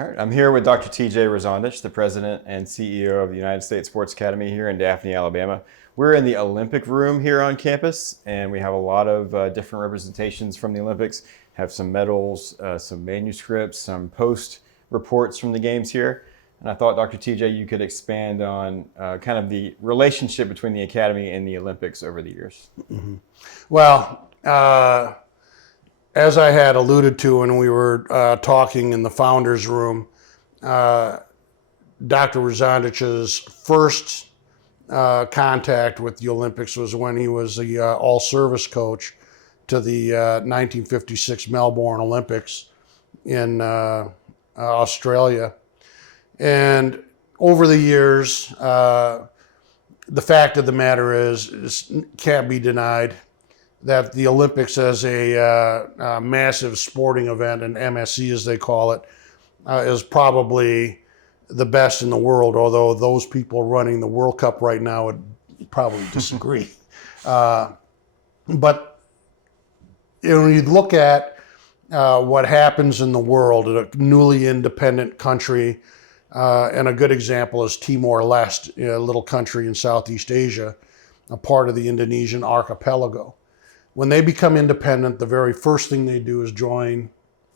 All right, I'm here with Dr. TJ Rosandich, the president and CEO of the United States Sports Academy here in Daphne, Alabama. We're in the Olympic room here on campus, and we have a lot of different representations from the Olympics. Have some medals, some manuscripts, some post reports from the games here. And I thought, Dr. TJ, you could expand on kind of the relationship between the Academy and the Olympics over the years. Mm-hmm. Well, as I had alluded to when we were talking in the founders' room, Dr. Rosandich's first contact with the Olympics was when he was the all-service coach to the 1956 Melbourne Olympics in Australia. And over the years, the fact of the matter is can't be denied that the Olympics as a massive sporting event, an MSC as they call it, is probably the best in the world, although those people running the World Cup right now would probably disagree. But when you look at what happens in the world in a newly independent country, and a good example is Timor-Leste, a little country in Southeast Asia, a part of the Indonesian archipelago. When they become independent, the very first thing they do is join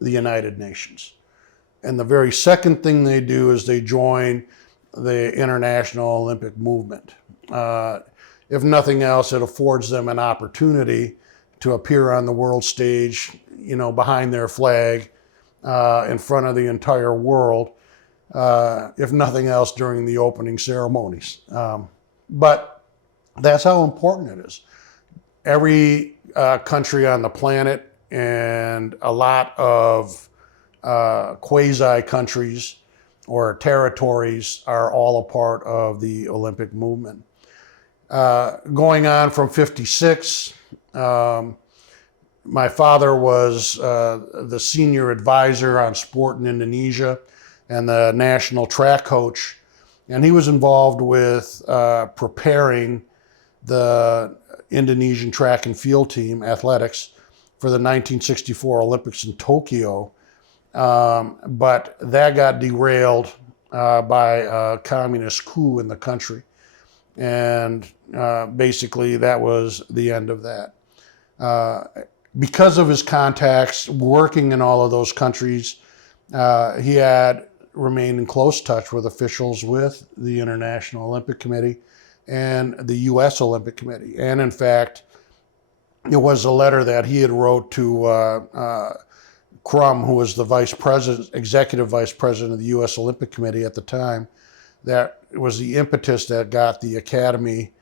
the United Nations. And the very second thing they do is they join the International Olympic Movement. If nothing else, it affords them an opportunity to appear on the world stage, behind their flag, in front of the entire world, if nothing else during the opening ceremonies. But that's how important it is. Every country on the planet and a lot of quasi-countries or territories are all a part of the Olympic movement. Going on from 56, my father was the senior advisor on sport in Indonesia and the national track coach, and he was involved with preparing the Indonesian track and field team, athletics, for the 1964 Olympics in Tokyo. But that got derailed by a communist coup in the country. And basically that was the end of that. Because of his contacts working in all of those countries, he had remained in close touch with officials with the International Olympic Committee and the U.S. Olympic Committee. And in fact, it was a letter that he had wrote to Crum, who was the executive vice president of the U.S. Olympic Committee at the time, that was the impetus that got the Academy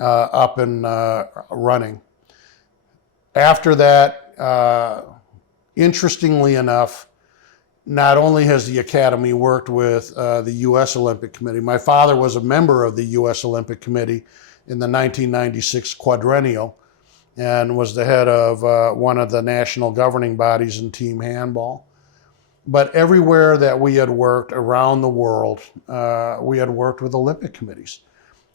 up and running. After that, interestingly enough, not only has the Academy worked with the U.S. Olympic Committee, my father was a member of the U.S. Olympic Committee in the 1996 quadrennial and was the head of one of the national governing bodies in team handball. But everywhere that we had worked around the world, we had worked with Olympic committees.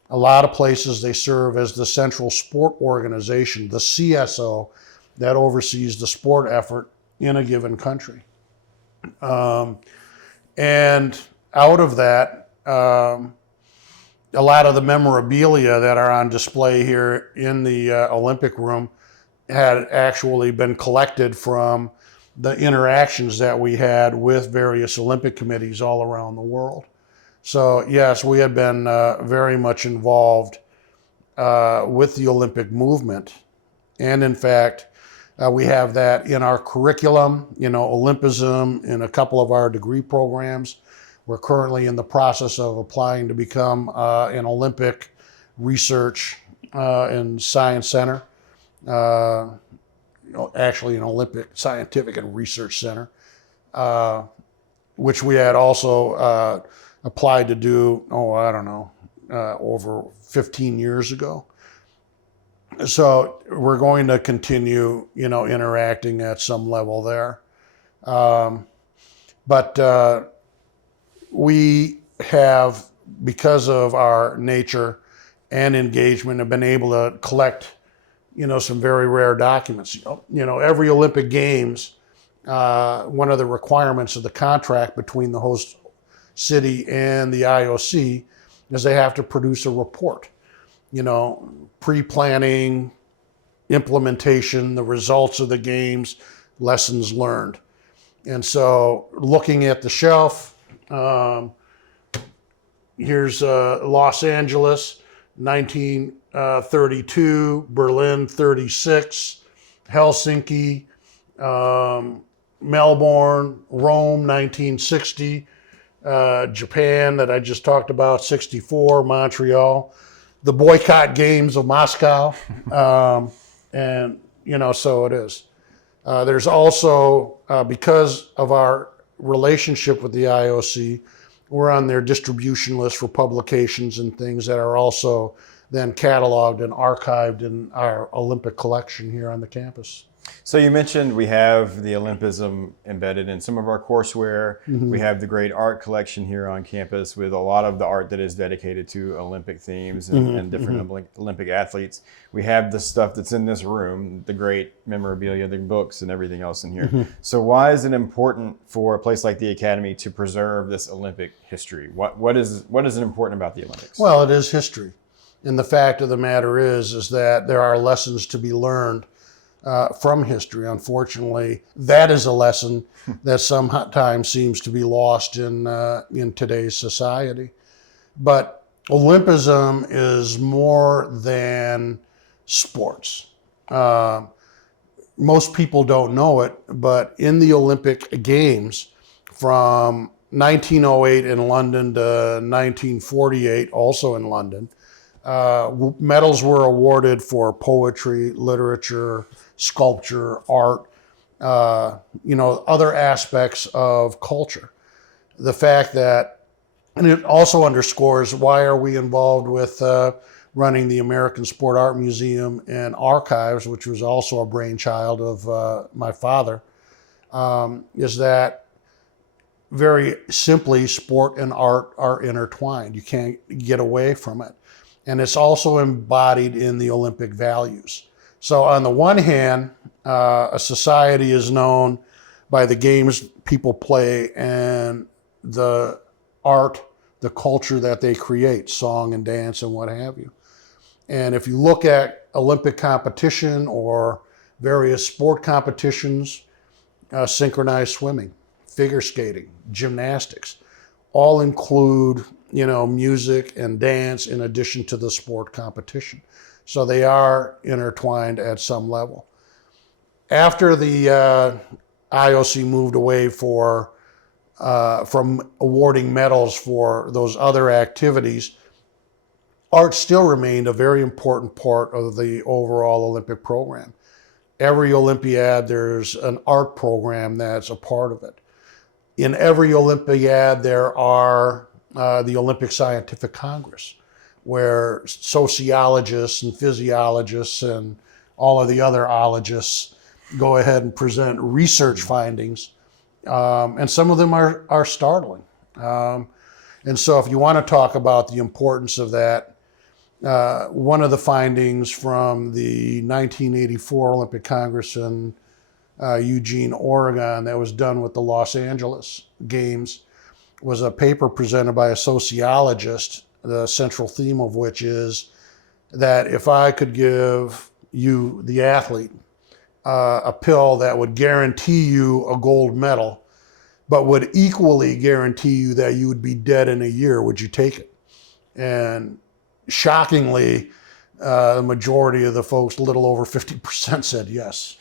A lot of places they serve as the central sport organization, the CSO, that oversees the sport effort in a given country. And out of that, a lot of the memorabilia that are on display here in the Olympic room had actually been collected from the interactions that we had with various Olympic committees all around the world. So yes, we had been very much involved with the Olympic movement. And in fact, we have that in our curriculum, Olympism in a couple of our degree programs. We're currently in the process of applying to become an Olympic research and science center, actually an Olympic scientific and research center, which we had also applied to do, over 15 years ago. So we're going to continue, interacting at some level there. But we have, because of our nature and engagement, have been able to collect, some very rare documents. Every Olympic Games one of the requirements of the contract between the host city and the IOC is they have to produce a report, pre-planning, implementation, the results of the games, lessons learned. And so looking at the shelf, here's Los Angeles, 1932, Berlin, 36, Helsinki, Melbourne, Rome, 1960, Japan that I just talked about, 64, Montreal, the boycott games of Moscow. And, so it is. There's also, because of our relationship with the IOC, we're on their distribution list for publications and things that are also then cataloged and archived in our Olympic collection here on the campus. So you mentioned we have the Olympism embedded in some of our courseware. Mm-hmm. We have the great art collection here on campus with a lot of the art that is dedicated to Olympic themes and different Olympic athletes. We have the stuff that's in this room, the great memorabilia, the books, and everything else in here. So why is it important for a place like the Academy to preserve this Olympic history? What is it important about the Olympics? Well, it is history. And the fact of the matter is that there are lessons to be learned from history. Unfortunately, that is a lesson that sometimes seems to be lost in today's society. But Olympism is more than sports. Most people don't know it, but in the Olympic Games from 1908 in London to 1948, also in London, medals were awarded for poetry, literature, sculpture, art, other aspects of culture. The fact that, and it also underscores why are we involved with running the American Sport Art Museum and Archives, which was also a brainchild of my father, is that very simply sport and art are intertwined. You can't get away from it. And it's also embodied in the Olympic values. So on the one hand, a society is known by the games people play and the art, the culture that they create, song and dance and what have you. And if you look at Olympic competition or various sport competitions, synchronized swimming, figure skating, gymnastics, all include, music and dance in addition to the sport competition. So they are intertwined at some level. After the IOC moved away from awarding medals for those other activities, art still remained a very important part of the overall Olympic program. Every Olympiad, there's an art program that's a part of it. In every Olympiad, there are the Olympic Scientific Congress, where sociologists and physiologists and all of the other ologists go ahead and present research findings. And some of them are startling. And so if you want to talk about the importance of that, one of the findings from the 1984 Olympic Congress in Eugene, Oregon, that was done with the Los Angeles Games was a paper presented by a sociologist, the central theme of which is that if I could give you, the athlete, a pill that would guarantee you a gold medal, but would equally guarantee you that you would be dead in a year, would you take it? And shockingly, the majority of the folks, a little over 50%, said yes.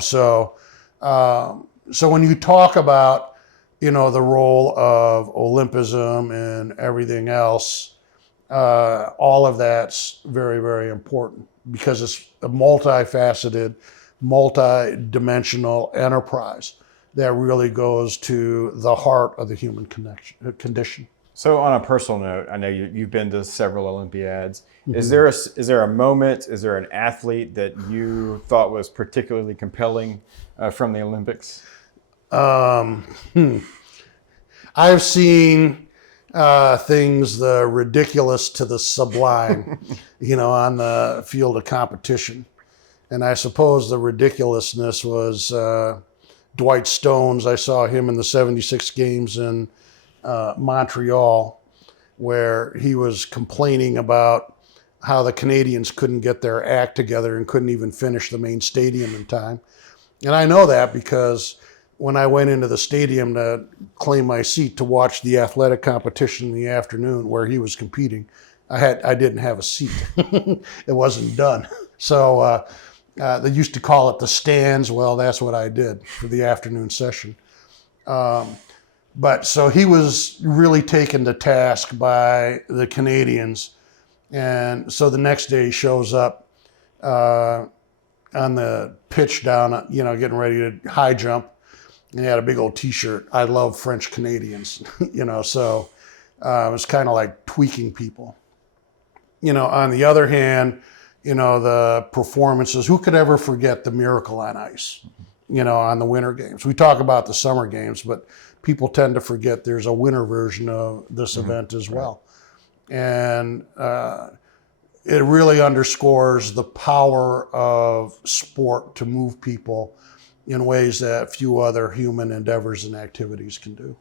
So when you talk about, the role of Olympism and everything else, all of that's very, very important because it's a multifaceted, multi-dimensional enterprise that really goes to the heart of the human condition. So on a personal note, I know you've been to several Olympiads. Mm-hmm. Is there a moment, is there an athlete that you thought was particularly compelling from the Olympics? I've seen things the ridiculous to the sublime, on the field of competition. And I suppose the ridiculousness was Dwight Stones, I saw him in the 76 games in Montreal, where he was complaining about how the Canadians couldn't get their act together and couldn't even finish the main stadium in time. And I know that because when I went into the stadium to claim my seat to watch the athletic competition in the afternoon where he was competing, I didn't have a seat. It wasn't done. So they used to call it the stands. Well, that's what I did for the afternoon session. But so he was really taken to task by the Canadians. And so the next day he shows up on the pitch down, getting ready to high jump. And he had a big old T-shirt, "I love French Canadians," so it was kind of like tweaking people. On the other hand, the performances, who could ever forget the Miracle on Ice, on the Winter Games? We talk about the Summer Games, but people tend to forget there's a winter version of this event as well. And it really underscores the power of sport to move people in ways that few other human endeavors and activities can do.